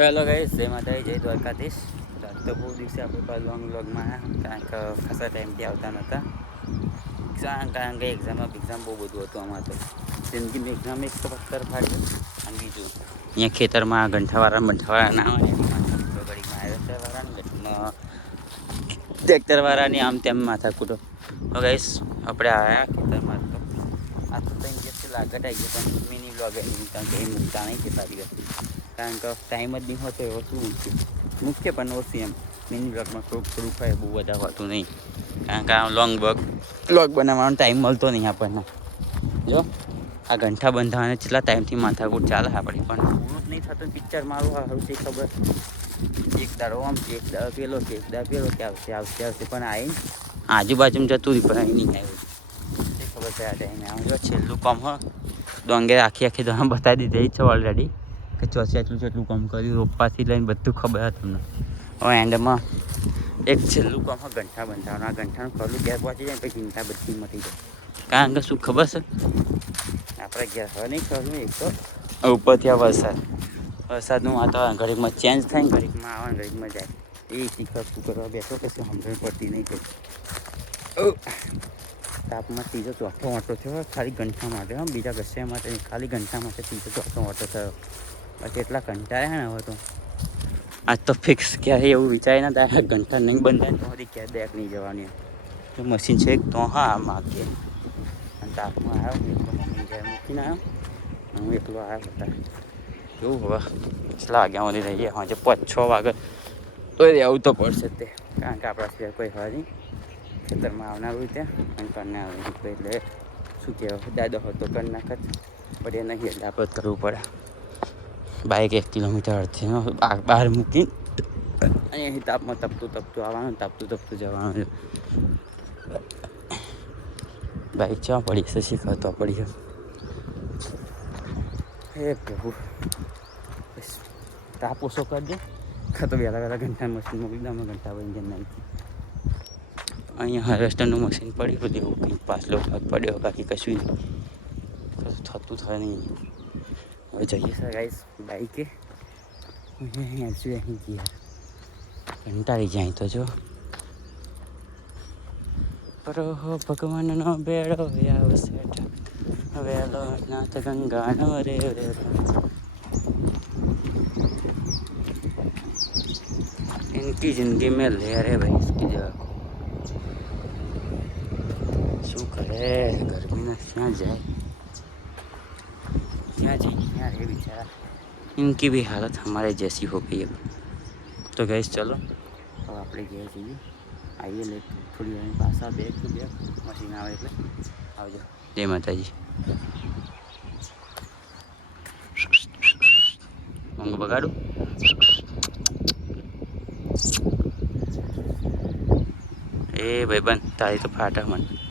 તો hello guys, જય માતાજી, જય દ્વારકાધીશ. તો બહુ દિવસે આપણે પર લોંગ વ્લોગમાં આવ્યા, કારણ કે ખાસા ટાઈમથી આવતા નહોતા. કારણ કે એક્ઝામ બહુ બધું હતું અમારે તો. જિંદગીની એક્ઝામ એક તો પથ્થર ફાડ્યું, અને બીજું અહીંયા ખેતરમાં ગંઠાવાળા ના હોય ગળીમાં આવ્યો ગઢમાં ટ્રેક્ટરવાળાની આમ તેમ માથાકૂટો. તો ગાઈસ આપણે આવ્યા ખેતરમાં તો આ તો કંઈ દિવસથી લાગત આવી ગયો, પણ મિની વ્લોગ કારણ કે એ મૂકતા નહીં કે સારી હતી, કારણ કે ટાઈમ જ નહીં હોતો એવો શું મુખ્ય પણ ઓછી એમ મિની બ્લોગમાં થોડુંક હોય, બહુ બધા હોતું નહીં, કારણ કે આ લોંગ બ્લોગ બનાવવાનો ટાઈમ મળતો નહીં આપણને. જો આ ઘંટા બંધાવાને કેટલા ટાઈમથી માથાકૂટ ચાલે આપણી, પણ પૂરું જ નહીં થતું. પિક્ચર મારું સારું છે ખબર, એક દાડો આમ એક દાડો પેલો કે એક દાડો પેલો કે આવશે પણ આવીને આજુબાજુમાં જતું રહ્યું, પણ અહીં નહીં આવ્યું. એ ખબર કયા ટાઈમે આવું. જો છેલ્લું કામ હો ડોંગે આખી દોણા બતાવી દીધી છે ઓલરેડી, કે ચોસે એટલું કામ કર્યું, રોપવાથી લઈને બધું ખબર હતું તમને. હવે એન્ડમાં એક છેલ્લું કામ હોય ઘંટા બંધાવવાનું. આ ઘંટાનું ખરું ઘેર પહોંચી જાય પછી ચિંતા બધી મટી જાય, કારણ કે શું ખબર છે આપણે ઘેર હવે નહીં ખરું. એક તો ઉપરથી આ વરસાદનું વાતાવરણ ઘડીકમાં ચેન્જ થાય ને ઘડીકમાં આવે ને ઘડીકમાં જાય, એ શીખર શું કરવા બેઠો કે શું સમજણ પડતી નહીં કંઈ. તાપમાં ત્રીજો ચોથો ઓટો થયો ખાલી ઘંટા માટે, હા બીજા કશા માટે નહીં, ખાલી ઘંટા માટે ત્રીજો ચોથો ઓટો થયો. પછી એટલા કંટાળ્યા ને હવે તો આજ તો ફિક્સ ક્યારે એવું વિચારી ના થાય ઘંટા નહીં બંધાય તો બધી ક્યારે બેક નહીં જવાની. તો મશીન છે તો હા માગીએ. અને તાપમાં આવ્યો એકલો મમ્મી ઘેર મૂકીને આવ્યો, હું એકલો આવ્યો હતા. કેવું હવે કેટલા વાગ્યા સુધી રહીએ? હા 5-6 વાગે તો રહેવું તો પડશે તે, કારણ કે આપણા સિવાય કોઈ હોય નહીં ખેતરમાં આવનારું ત્યાં અને કરનારું. એટલે શું કહેવાય, દાદો હતો કરી નાખત, પણ એ નહીં એટલે આપણે કરવું પડે. બાઇક 1 કિલોમીટર અડધી બહાર મૂકી અને અહીં તાપમાં તપતું આવવાનું, તપતું જવાનું. બાઇક ક્યાં પડી છે શીખવતો પડી છે. હે પ્રભુ, તાપ ઓછો કરી દે કાં તો વહેલા ઘંટા મશીન મૂકી દે. અમે ઘંટા બની જાય નહીં. અહીંયા હાર્વેસ્ટરનું મશીન પડ્યું બધું, પાછલો ભાગ પડ્યો, બાકી કશું નહીં થતું થાય નહીં. હવે જઈએ સર ગાઈસ બાઈકે અહીં ગયા કંટાળી જાય તો જો પરોહો ભગવાનનો બેડો આવશે વેલો નાથ ગંગાનો રે इनकी जिंदगी में ले रहे भाई इसकी जगह શું કરે ગરમીને ક્યાં જાય, ક્યાં જઈએ યાર એ बेचारा, इनकी भी हालत हमारे जैसी हो गई है. तो गैस चलो હવે આપણે ઘેર જઈએ, આવીએ લે થોડી વાર પાછા બેગ મશીન આવે એટલે આવજો. જય માતાજી. ઊંઘ બગાડું એ ભાઈબંધ તારી તો ફાટા મને.